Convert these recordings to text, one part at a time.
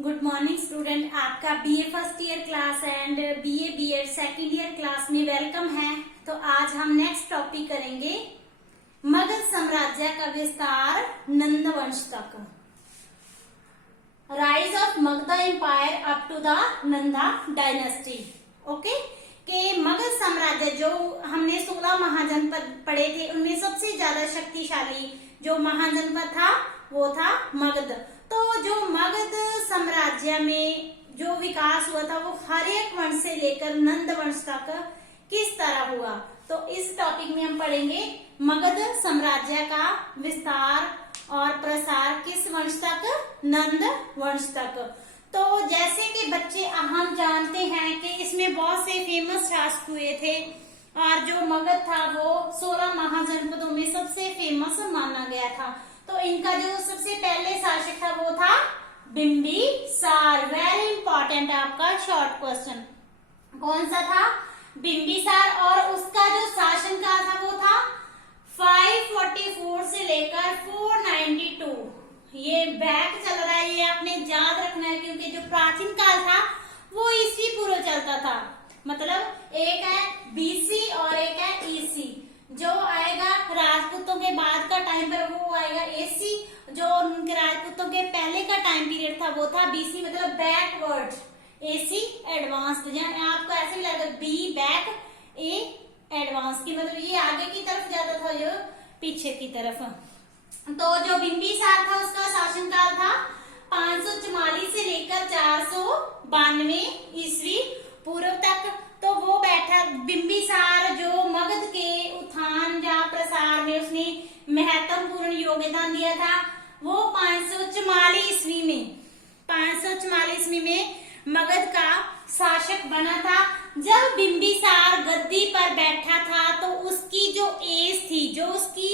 Good morning student, आपका BA first year class and BA BEd second year class में welcome है। तो आज हम नेक्स्ट टॉपिक करेंगे मगध साम्राज्य का विस्तार नंद वंश तक। Rise of Magadh empire up to the Nanda dynasty. Okay, के मगध साम्राज्य जो हमने 16 महाजनपद पढ़े थे, उनमें सबसे ज्यादा शक्तिशाली जो महाजनपद था वो था मगध। तो जो मगध साम्राज्य में जो विकास हुआ था वो हर्यक वंश से लेकर नंद वंश तक किस तरह हुआ, तो इस टॉपिक में हम पढ़ेंगे मगध साम्राज्य का विस्तार और प्रसार किस वंश तक, नंद वंश तक। तो जैसे कि बच्चे हम जानते हैं कि इसमें बहुत से फेमस शासक हुए थे और जो मगध था वो 16 महाजनपदों में सबसे फेमस माना गया था। तो इनका जो सबसे पहले शासक था वो था बिंबिसार। वेरी इंपॉर्टेंट है आपका शॉर्ट क्वेश्चन, कौन सा था, बिंबिसार। और उसका जो शासन काल था वो था 544 से लेकर 492। ये बैक चल रहा है, ये आपने याद रखना है क्योंकि जो प्राचीन काल था वो ईस्वी पूर्व चलता था। मतलब एक है बीसी और एक है ईसी। जो आएगा राजपूतों के बाद का टाइम पर वो आएगा एसी। जो उनके राजपूतों के पहले का टाइम पीरियड था वो था बीसी, मतलब बैकवर्ड, एसी एडवांस्ड। आपको ऐसे भी लगेगा बी बैक, ए एडवांस की, मतलब ये आगे की तरफ जाता था, जो पीछे की तरफ। तो जो बिंबिसार था उसका शासनकाल था 544 से लेकर 492 ईस्वी पूर्व तक। तो वो बैठा बिंबिसार जो मगध के उत्थान या प्रसार में उसने महत्वपूर्ण योगदान दिया था। वो 544 ईस्वी में मगध का शासक बना था। जब बिंबिसार गद्दी पर बैठा था तो उसकी जो एज थी, जो उसकी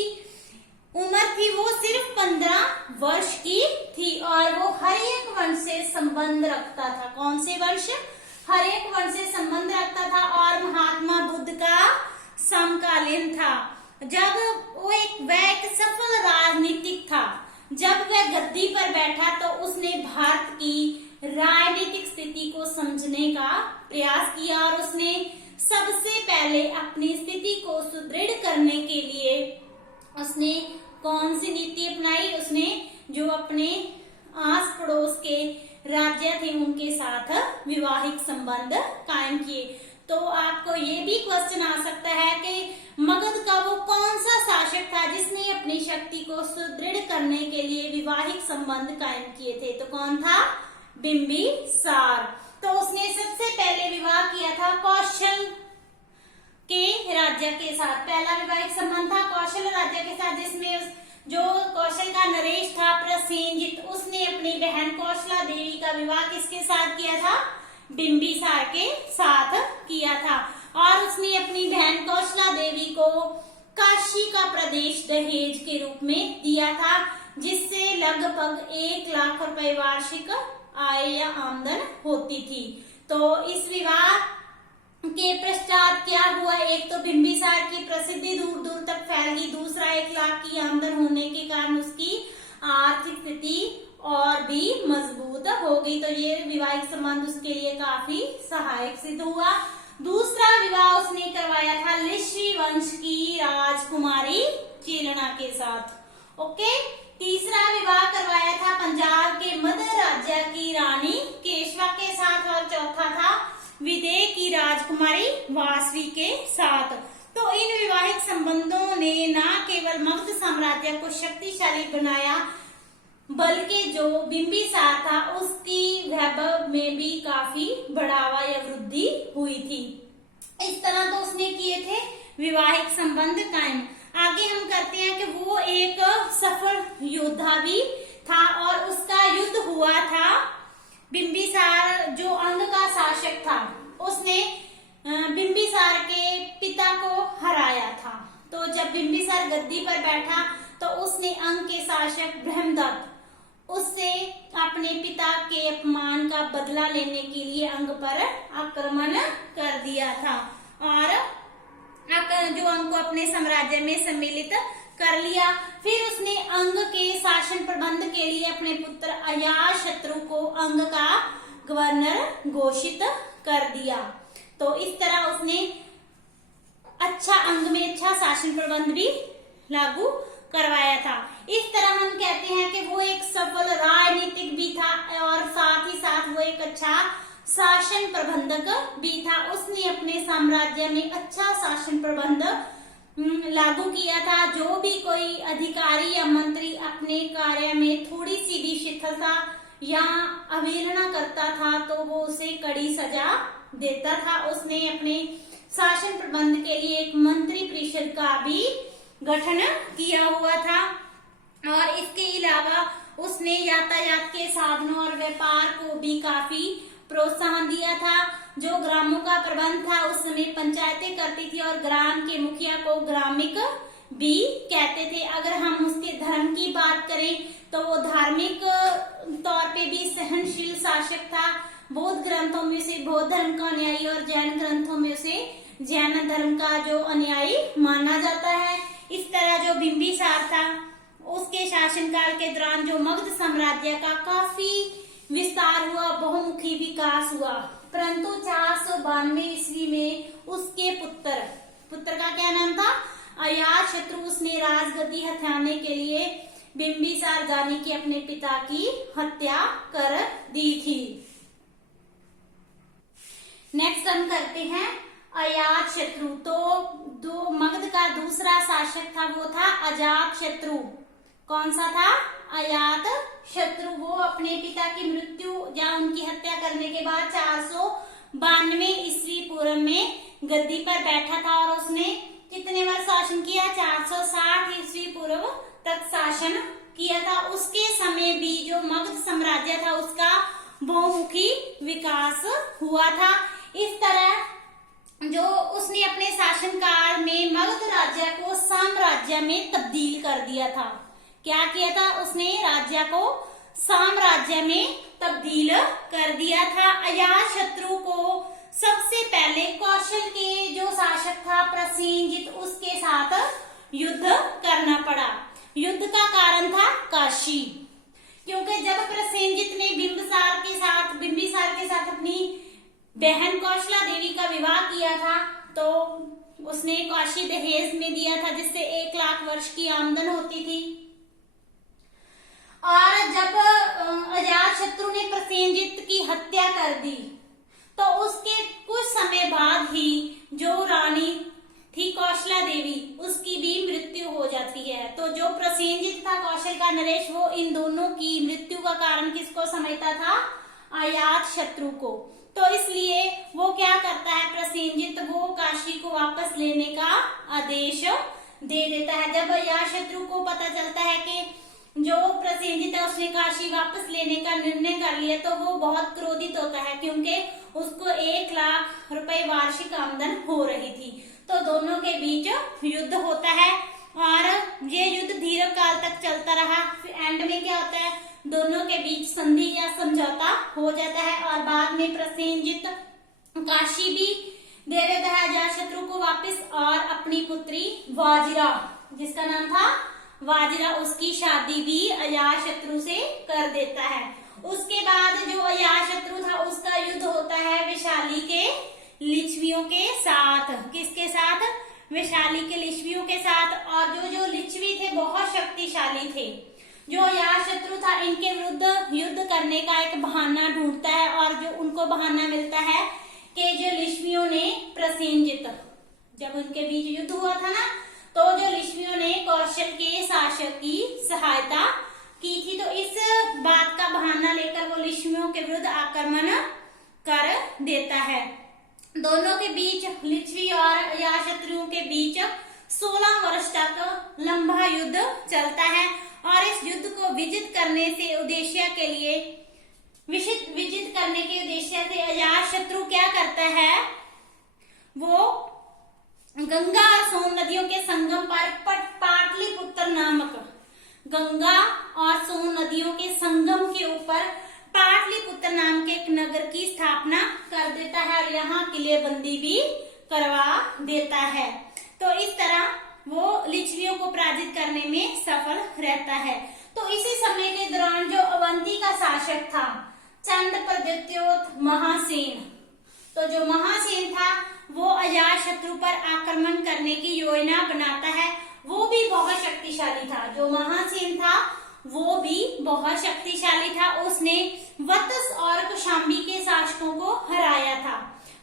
उम्र थी, वो सिर्फ 15 वर्ष की थी और वो हर्यक वंश से संबंध रखता था। कौन से वंश, हर्यक वंश से संबंध रखता था और महात्मा बुद्ध का समकालीन था। जब वह एक सफल राजनीतिक था। जब वह गद्दी पर बैठा तो उसने भारत की राजनीतिक स्थिति को समझने का प्रयास किया और उसने सबसे पहले अपनी स्थिति को सुदृढ़ करने के लिए उसने कौन सी नीति अपनाई, उसने जो अपने आस पड़ोस के राज्य थे उनके साथ विवाहिक संबंध कायम किए। तो आपको ये भी क्वेश्चन आ सकता है कि मगध का वो कौन सा शासक था जिसने अपनी शक्ति को सुदृढ़ करने के लिए विवाहिक संबंध कायम किए थे, तो कौन था, बिंबिसार। तो उसने सबसे पहले विवाह किया था कौशल के राज्य के साथ। पहला विवाहिक संबंध था कौशल राज्य के साथ, जिसमें जो कौशल का नरेश था प्रसेनजित, उसने अपनी बहन कौशला देवी का विवाह किसके साथ किया था, बिंबिसार के साथ किया था। और उसने अपनी बहन कौशला देवी को काशी का प्रदेश दहेज के रूप में दिया था, जिससे लगभग 1 लाख रुपए वार्षिक आय या आमदन होती थी। तो इस विवाह के पश्चात क्या हुआ, एक तो बिंबिसार की प्रसिद्धि दूर दूर तक फैल गई, दूसरा 1 लाख की आमदन होने के कारण उसकी आर्थिक स्थिति और भी मजबूत हो गई। तो ये विवाहिक संबंध उसके लिए काफी सहायक सिद्ध हुआ। दूसरा विवाह उसने करवाया था लिच्छवी वंश की राजकुमारी चेलना के साथ। ओके, तीसरा विवाह करवाया था पंजाब के मध्य राज्य की रानी केशवा के साथ और चौथा था विदेह की राजकुमारी वासवी के साथ। तो इन विवाहिक संबंधों ने न केवल मगध साम्राज्य को शक्तिशाली बनाया बल्कि जो बिंबिसार था उसकी वैभव में भी काफी बढ़ावा या वृद्धि हुई थी। इस तरह तो उसने किए थे विवाहिक संबंध कायम। आगे हम करते हैं कि वो एक सफल योद्धा भी था और उसका युद्ध हुआ था। बिंबिसार जो अंग का शासक था उसने बिंबिसार के पिता को हराया था। तो जब बिंबिसार गद्दी पर बैठा तो उसने अंग के शासक ब्रह्मदत्त उससे अपने पिता के अपमान का बदला लेने के लिए अंग पर आक्रमण कर दिया था और जो अंग को अपने साम्राज्य में सम्मिलित कर लिया। फिर उसने अंग के शासन प्रबंध के लिए अपने पुत्र अजातशत्रु को अंग का गवर्नर घोषित कर दिया। तो इस तरह उसने अंग में अच्छा शासन प्रबंध भी लागू करवाया था। इस तरह हम कहते हैं कि वो एक सफल राजनीतिक भी था और साथ ही साथ वो एक अच्छा शासन प्रबंधक भी था। उसने अपने साम्राज्य में अच्छा शासन प्रबंध लागू किया था। जो भी कोई अधिकारी या मंत्री अपने कार्य में थोड़ी सी भी शिथिलता या अवहेलना करता था तो वो उसे कड़ी सजा देता था। उसने अपने शासन प्रबंध के लिए एक मंत्री परिषद का भी गठन किया हुआ था और इसके अलावा उसने यातायात के साधनों और व्यापार को भी काफी प्रोत्साहन दिया था। जो ग्रामों का प्रबंध था उस समय पंचायतें करती थी और ग्राम के मुखिया को ग्रामिक भी कहते थे। अगर हम उसके धर्म की बात करें तो वो धार्मिक तौर पे भी सहनशील शासक था। बौद्ध ग्रंथों में से बौद्ध धर्म का अनुयायी और जैन ग्रंथों में से जैन धर्म का जो अनुयायी माना जाता है। इस तरह जो बिंबिसार था उसके शासनकाल के दौरान जो मगध साम्राज्य का काफी विस्तार हुआ, बहुमुखी विकास हुआ, परंतु 492 ईस्वी में उसके पुत्र का क्या नाम था, अजातशत्रु, उसने राजगद्दी हथियाने के लिए बिंबिसार जानी की अपने पिता की हत्या कर दी थी। नेक्स्ट हम करते हैं अजातशत्रु। तो जो मगध का दूसरा शासक था वो था अजातशत्रु। कौन सा था? अजातशत्रु। वो अपने पिता की मृत्यु या उनकी हत्या करने के बाद 492 ईस्वी पूर्व में गद्दी पर बैठा था और उसने कितने वर्ष शासन किया? 460 ईस्वी पूर्व तक शासन किया था। उसके समय भी जो मगध साम्राज्य था उसका बहुमुखी विकास हुआ था। इस तरह जो उसने अपने शासनकाल में मगध राज्य को साम्राज्य में तब्दील कर दिया था। क्या किया था? उसने राज्य को साम्राज्य में तब्दील कर दिया था। अजातशत्रु को सबसे पहले कौशल के जो शासक था प्रसेनजित, उसके साथ युद्ध करना पड़ा। युद्ध का कारण था काशी, क्योंकि जब प्रसेनजित ने बिंबिसार के साथ अपनी बहन कौशला देवी का विवाह किया था तो उसने काशी दहेज में दिया था, जिससे 1 लाख वर्ष की आमदन होती थी। और जब अजातशत्रु ने प्रसेनजित की हत्या कर दी तो उसके कुछ समय बाद ही जो रानी थी कौशला देवी, उसकी भी मृत्यु हो जाती है। तो जो प्रसेनजित था कौशल का नरेश, वो इन दोनों की मृत्यु का कारण किसको समझता था? अजातशत्रु को। तो इसलिए वो क्या करता है प्रसेनजित, वो काशी को वापस लेने का आदेश दे देता है। जब अजातशत्रु को पता चलता है कि जो प्रसेनजित है उसने काशी वापस लेने का निर्णय कर लिया तो वो बहुत क्रोधित होता है, क्योंकि उसको 1 लाख रुपए वार्षिक आमदन हो रही थी। तो दोनों के बीच युद्ध होता है और ये युद्ध दीर्घ काल तक चलता रहा। फिर एंड में क्या होता है, दोनों के बीच संधि या समझौता हो जाता है और बाद में प्रसेनजित काशी भी दे देता है अजातशत्रु को वापस और अपनी पुत्री वाजिरा, जिसका नाम था वाजिरा, उसकी शादी भी अजातशत्रु से कर देता है। उसके बाद जो अजातशत्रु था उसका युद्ध होता है वैशाली के लिच्छवियों के साथ। किसके साथ? वैशाली के लिच्छवियों के साथ। और जो लिच्छवी थे बहुत शक्तिशाली थे। जो अजातशत्रु था इनके विरुद्ध युद्ध करने का एक बहाना ढूंढता है और जो उनको बहाना मिलता है कि जो लिच्छवियों ने प्रसेनजित, जब उनके बीच युद्ध हुआ था ना, तो जो लिच्छवियों ने कौशल के शासक की सहायता की थी, तो इस बात का बहाना लेकर वो लिच्छवियों के विरुद्ध आक्रमण कर देता है। दोनों के बीच, लिच्छवी और अजातशत्रु के बीच 16 वर्ष तक लंबा युद्ध चलता है और इस युद्ध को विजित करने के उद्देश्य से अजातशत्रु क्या करता है, वो गंगा और सोन नदियों के संगम पर पाटलिपुत्र नामक, गंगा और सोन नदियों के संगम के ऊपर पाटलिपुत्र नाम के एक नगर की स्थापना कर देता है और यहाँ किलेबंदी भी करवा देता है। तो इस तरह वो लिच्छवियों को पराजित करने में सफल रहता है। तो इसी समय के दौरान जो अवंती का शासक था चंद प्रद्योत महासेन, तो जो महासेन था वो अजातशत्रु पर आक्रमण करने की योजना बनाता है। वो भी बहुत शक्तिशाली था, जो महासेन था वो भी बहुत शक्तिशाली था। उसने वत्स और कौशाम्बी के शासकों को हराया था।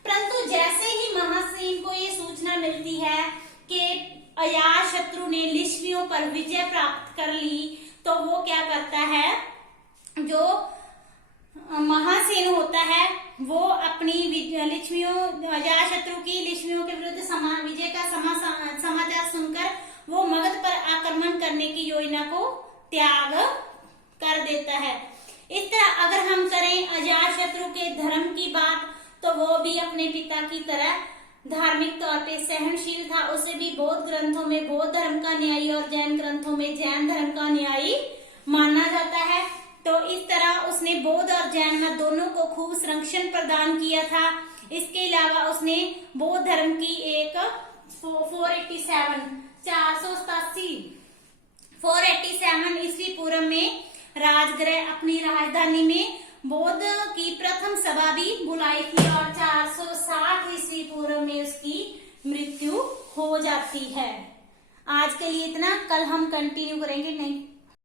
परंतु जैसे ही महासेन को ये सूचना मिलती है कि अजातशत्रु ने लिच्छवियों पर विजय प्राप्त कर ली, तो वो क्या करता है, जो महासेन होता है वो अपनी लिच्छवियों अजातशत्रु की लिच्छवियों के विरुद्ध विजय का समाचार सुनकर वो मगध पर आक्रमण करने की योजना को त्याग कर देता है। इस तरह अगर हम करें अजातशत्रु के धर्म की बात, तो वो भी अपने पिता की तरह धार्मिक तौर पे सहनशील था। उसे भी बौद्ध ग्रंथों में बौद्ध धर्म का न्यायी और जैन ग्रंथों में जैन धर्म का न्यायी माना जाता है। तो इस तरह उसने बौद्ध और जैन में दोनों को खूब संरक्षण प्रदान किया था। इसके अलावा उसने बौद्ध धर्म की एक 487 ईस्वी पूर्व में राजगृह अपनी राजधानी में बौद्ध की प्रथम सभा भी बुलाई थी और 460 ईस्वी पूर्व में उसकी मृत्यु हो जाती है। आज के लिए इतना, कल हम कंटिन्यू करेंगे। नहीं